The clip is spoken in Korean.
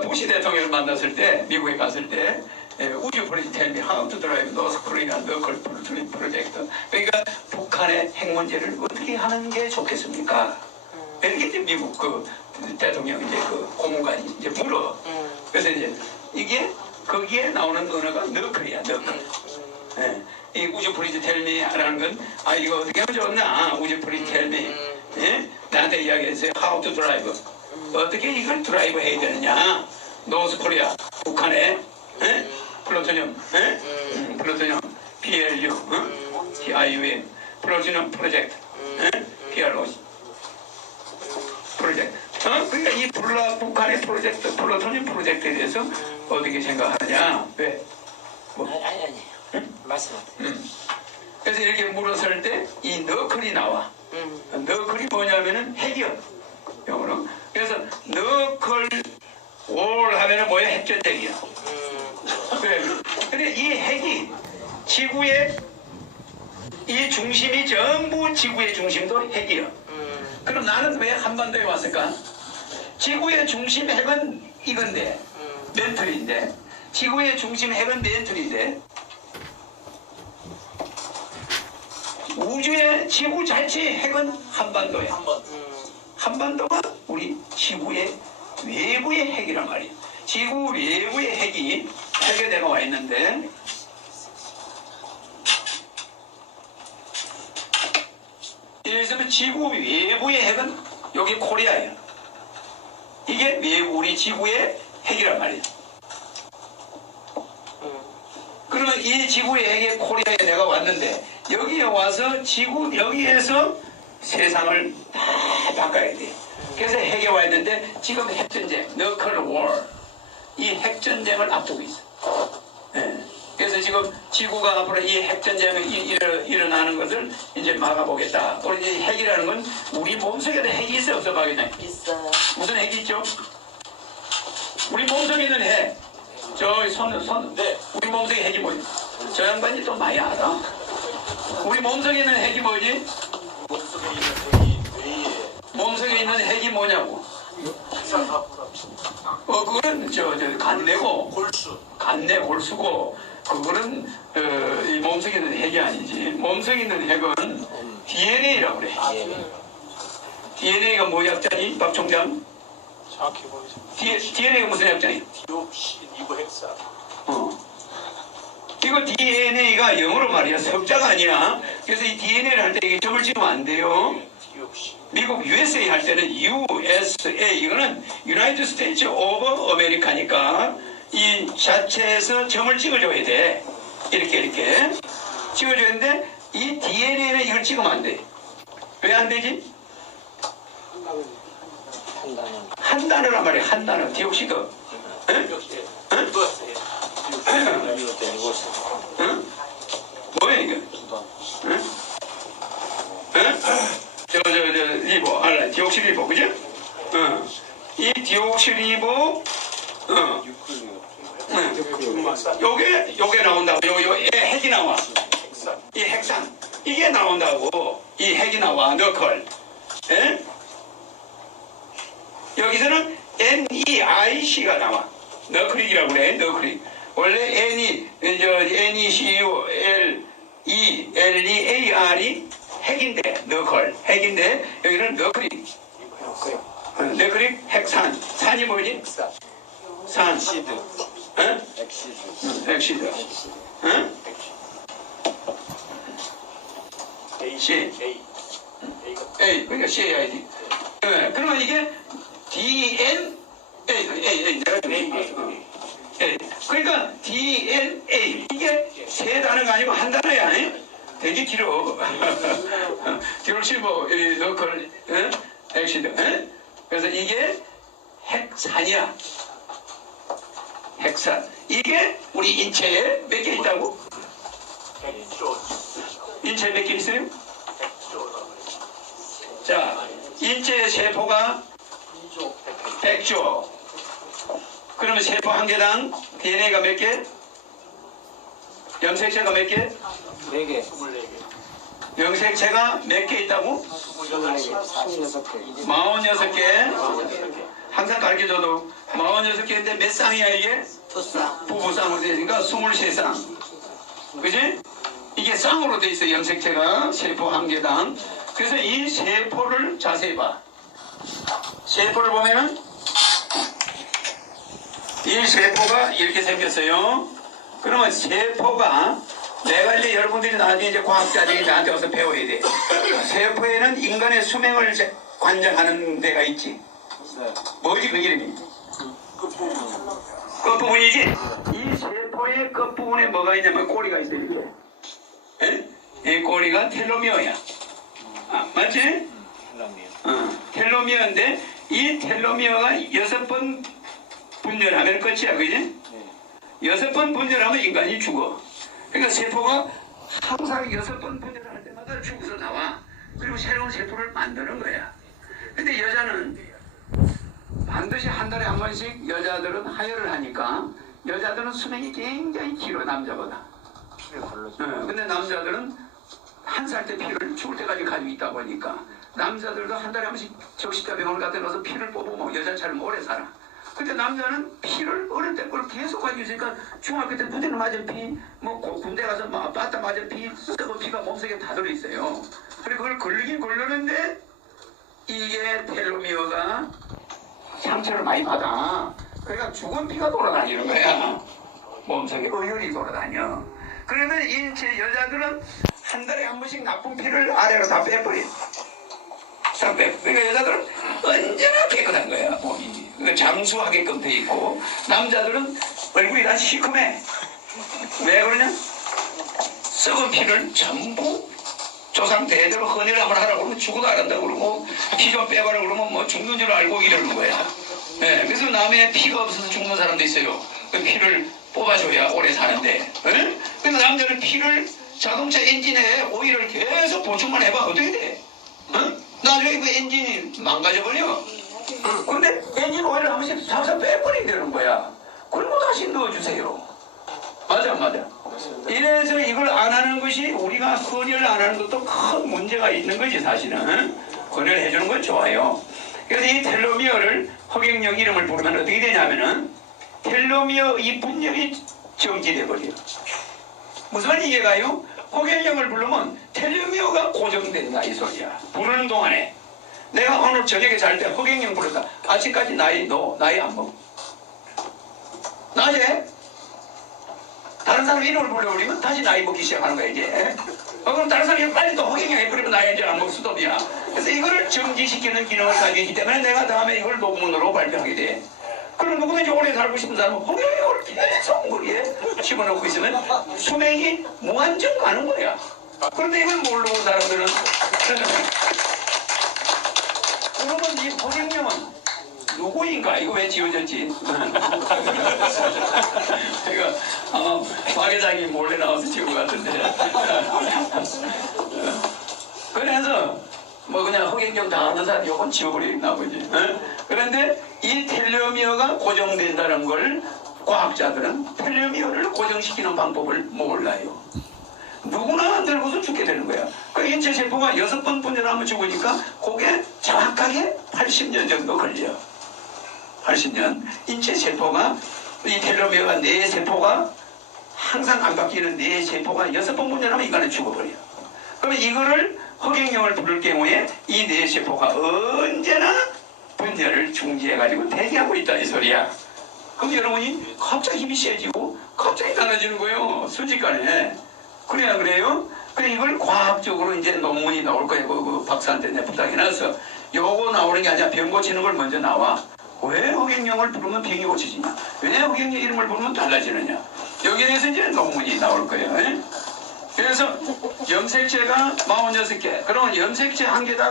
부시 대통령을 만났을 때 미국에 갔을 때 예, 우주 프로젝트 텔미 하우 투 드라이브 노스 코리아 너클 프로젝트 프로젝트 그러니까 북한의 핵 문제를 어떻게 하는 게 좋겠습니까? 이렇게 이제 미국 그 대통령 이제 그 고문관이 이제 물어. 그래서 이제 이게 거기에 나오는 언어가 너클이야 너클. 예. 이 우주 프리즈 텔미라는 건 아 이거 어떻게 하면 좋나 우주 프리즈 텔미 예? 나한테 이야기했어요 how to drive 어떻게 이걸 드라이브 해야 되느냐 노스 코리아 북한에 예? 플루토늄 예? 음, 플루토늄 PLU 어? TIUM 플루토늄 프로젝트 예? PRO 프로젝트 어? 그러니까 이 플라 북한의 프로젝트 플루토늄 프로젝트에 대해서 어떻게 생각하느냐 왜? 뭐? 아니 아니 아니. 말씀하세요. 음. 그래서 이렇게 물었을 때 이 너클이 나와. 음. 너클이 뭐냐면은 핵이요. 영어로. 그래서 너클 월 하면은 뭐야 핵전쟁이야. 음. 왜? 근데 이 핵이 지구의 이 중심이 전부 지구의 중심도 핵이요. 음. 그럼 나는 왜 한반도에 왔을까? 지구의 중심 핵은 이건데 음. 멘틀인데 지구의 중심 핵은 멘틀인데 우주의 지구 자체의 핵은 한반도야. 음. 한반도가 우리 지구의 외부의 핵이란 말이야. 지구 외부의 핵이 핵에 내가 와 있는데 예를 들면 지구 외부의 핵은 여기 코리아야. 이게 외부 우리 지구의 핵이란 말이야. 음. 그러면 이 지구의 핵의 코리아에 내가 왔는데 여기에 와서 지구 여기에서 세상을 다 바꿔야 돼. 그래서 핵에 와 있는데 지금 핵전쟁, 너클 월, 이 핵전쟁을 앞두고 있어. 예. 그래서 지금 지구가 앞으로 이 핵전쟁이 일- 일어- 일어나는 것을 이제 막아보겠다. 우리 이 핵이라는 건 우리 몸속에도 핵이 있어 없어 봐겠냐 있어요. 무슨 핵이 있죠? 우리 몸속에 있는 핵. 저 손, 손, 네. 우리 몸속에 핵이 뭐지? 저 양반이 또 많이 알아. 우리 몸속에 있는 핵이 뭐지? 몸속에 있는 뇌에 몸속에 있는 핵이 뭐냐고. 어, 그거는 저, 저, 간내고, 골수, 간내 골수고, 그거는, 어, 이 몸속에 있는 핵이 아니지. 몸속에 있는 핵은 DNA라고 그래. DNA가 뭐 약자니? 박 총장? 정확히 모르죠. DNA가 무슨 약자니? 디옥신 이브 헥사, 어. 이거 DNA가 영어로 말이야. 석자가 아니야. 그래서 이 DNA를 할 때 이게 점을 찍으면 안 돼요. 디옥신, 미국 USA 할 때는 USA 이거는 United States of America니까 이 자체에서 점을 찍어줘야 돼. 이렇게 이렇게 찍어줘야 되는데 이 DNA는 이걸 찍으면 안 돼. 왜 안 되지? 한 단어란 말이야. 한 단어. 디옥시드. 응? 응? 응? 뭐야 이게? 응? 응? 저, 저, 저, 리보, 알라, 디옥시리보, 그죠? 응. 이 디옥시리보, 응. 응. 요게, 요게 나온다고. 요, 요, 에, 핵이 나와. 이 핵산. 이게 나온다고. 이 핵이 나와. 너클. 예? 여기서는 NEIC가 나와. 너클릭이라고 그래. 너클릭. 원래 N이, 저, NECUL, E, L, E, A, R이 핵인데, 너클. 핵인데, 여기는 너클릭. 어, 너클릭, 핵산. 산이 뭐지? 산. 엑시드. 어? 엑시드. 응, 엑시드. 응? A, C. A, A, 그러니까 CAID. 네, 그러면 이게 DNA, A, A, A, 내가 좀 A, A, A, A. 그러니까 DNA, 이게 세 단어가 아니고 한 단어야. 잉? 되게 길어. 뒤로 씹어, 이 너클, 응? 그래서 이게 핵산이야. 핵산. 이게 우리 인체에 몇 개 있다고? 인체에 몇 개 있어요? 자, 인체 세포가 2조, 백 100조. 그러면 세포 한 개당 DNA가 몇 개? 염색체가 몇 개? 네 개. 24개, 염색체가 몇 개 있다고? 28개, 36개. 46개. 항상 가르쳐줘도 46개인데 몇 쌍이야 이게? 부부쌍으로 되니까 23쌍. 그지? 이게 쌍으로 돼 있어 염색체가 세포 한 개당. 그래서 이 세포를 자세히 봐. 세포를 보면은 이 세포가 이렇게 생겼어요. 그러면 세포가 내가 이제 여러분들이 나중에 이제 과학자들이 나한테 와서 배워야 돼. 세포에는 인간의 수명을 제- 관장하는 데가 있지. 네. 뭐지 그 이름이? 끝부분. 끝부분이지? 이 세포의 끝부분에 뭐가 있냐면 꼬리가 있어요. 이렇게. 예? 이 꼬리가 텔로미어야. 아, 맞지? 헬라미요. 어, 텔로미어인데 이 텔로미어가 여섯 번 분열하면 끝이야, 그지? 네. 여섯 번 분열하면 인간이 죽어. 그러니까 세포가 항상 여섯 번 분열할 때마다 죽어서 나와. 그리고 새로운 세포를 만드는 거야. 근데 여자는 반드시 한 달에 한 번씩 여자들은 하혈을 하니까 여자들은 수명이 굉장히 길어, 남자보다. 어, 근데 남자들은 한 살 때 피를 죽을 때까지 가지고 있다 보니까 남자들도 한 달에 한 번씩 적십자 병원 같은 데 가서 피를 뽑으면 여자처럼 오래 살아. 근데 남자는 피를 어릴 때걸 계속 가지고 있으니까 중학교 때 부대를 맞은 피, 뭐 고- 군대 가서 막 바다 맞은 피, 썩은 피가 몸속에 다 들어있어요. 그리고 그걸 걸리긴 걸르는데 이게 텔로미어가 상처를 많이 받아. 그러니까 죽은 피가 돌아다니는 거야. 몸속에 의혈이 돌아다녀. 그러면 인체 여자들은 한 달에 한 번씩 나쁜 피를 아래로 다 빼버려. 다 빼. 그러니까 여자들은 언제나 깨끗한 거야 몸이. 그러니까 장수하게끔 돼 있고 남자들은 얼굴이 다 시커매. 왜 그러냐? 썩은 피를 전부 조상 대대로 헌혈을 한번 하라고 그러면 죽어도 안 한다고 그러고 피 좀 빼봐라 그러면 뭐 죽는 줄 알고 이러는 거야. 네, 그래서 남의 피가 없어서 죽는 사람도 있어요. 그 피를 뽑아줘야 오래 사는데. 네? 근데 남자는 피를 자동차 엔진에 오일을 계속 보충만 해봐 어떻게 돼? 어? 나중에 그 엔진이 망가져버려. 근데 엔진 오일을 한 번씩 사서 빼버린다는 거야. 그리고 다시 넣어주세요. 맞아, 안 맞아. 이래서 이걸 안 하는 것이 우리가 헌혈을 안 하는 것도 큰 문제가 있는 거지 사실은 헌혈 해주는 건 좋아요 그래서 이 텔로미어를 허경영 이름을 부르면 어떻게 되냐면은 텔로미어 이 분열이 정지돼 버려 무슨 이해가요? 허경영을 부르면 텔로미어가 고정된다 이 소리야 부르는 동안에 내가 오늘 저녁에 잘 때 허경영 부른다. 아직까지 나이 너 나이 안 먹어. 낮에? 다른 사람 이름을 불러버리면 다시 나이 먹기 시작하는 거야 이제. 어, 그럼 다른 사람이 빨리 또 허경영 해버리면 나이 이제 안 먹을 수도이야 그래서 이거를 정지시키는 기능을 가지고 있기 때문에 내가 다음에 이걸 논문으로 발표하게 돼. 그럼 누구든지 오래 살고 싶은 사람은 허경영을 계속 머리에 집어넣고 있으면 수명이 무한정 가는 거야. 그런데 이걸 모르고 사람들은 이 허경영은 누구인가? 이거 왜 지어졌지? 이거 어, 박 회장이 몰래 나와서 지은 것 같은데. 그래서 뭐 그냥 허경영 당하는 사람 요건 지워버리나 보지. 어? 그런데 이 텔레미어가 고정된다는 걸 과학자들은 텔레미어를 고정시키는 방법을 몰라요. 누구나 들고서 죽게 되는 거야. 그 인체 세포가 여섯 번 분열하면 죽으니까 그게 정확하게 80년 정도 걸려. 80년 인체 세포가 이 텔로미어가 네 세포가 항상 안 바뀌는 네 세포가 여섯 번 분열하면 인간은 죽어버려. 그러면 이거를 허경영을 부를 경우에 이 네 세포가 언제나 분열을 중지해가지고 대기하고 있다 이 소리야. 그럼 여러분이 갑자기 힘이 세지고 갑자기 달라지는 거예요. 순식간에. 그래야 그래요? 그래 이걸 과학적으로 이제 논문이 나올 거예요. 그, 그 박사한테 내 부탁해놔서 요거 나오는 게 아니라 병 고치는 걸 먼저 나와. 왜 허경영을 부르면 병이 고치지냐? 왜 허경영 이름을 부르면 달라지느냐? 여기에 대해서 이제 논문이 나올 거예요. 예? 그래서 염색체가 46개. 그러면 염색체 한 개당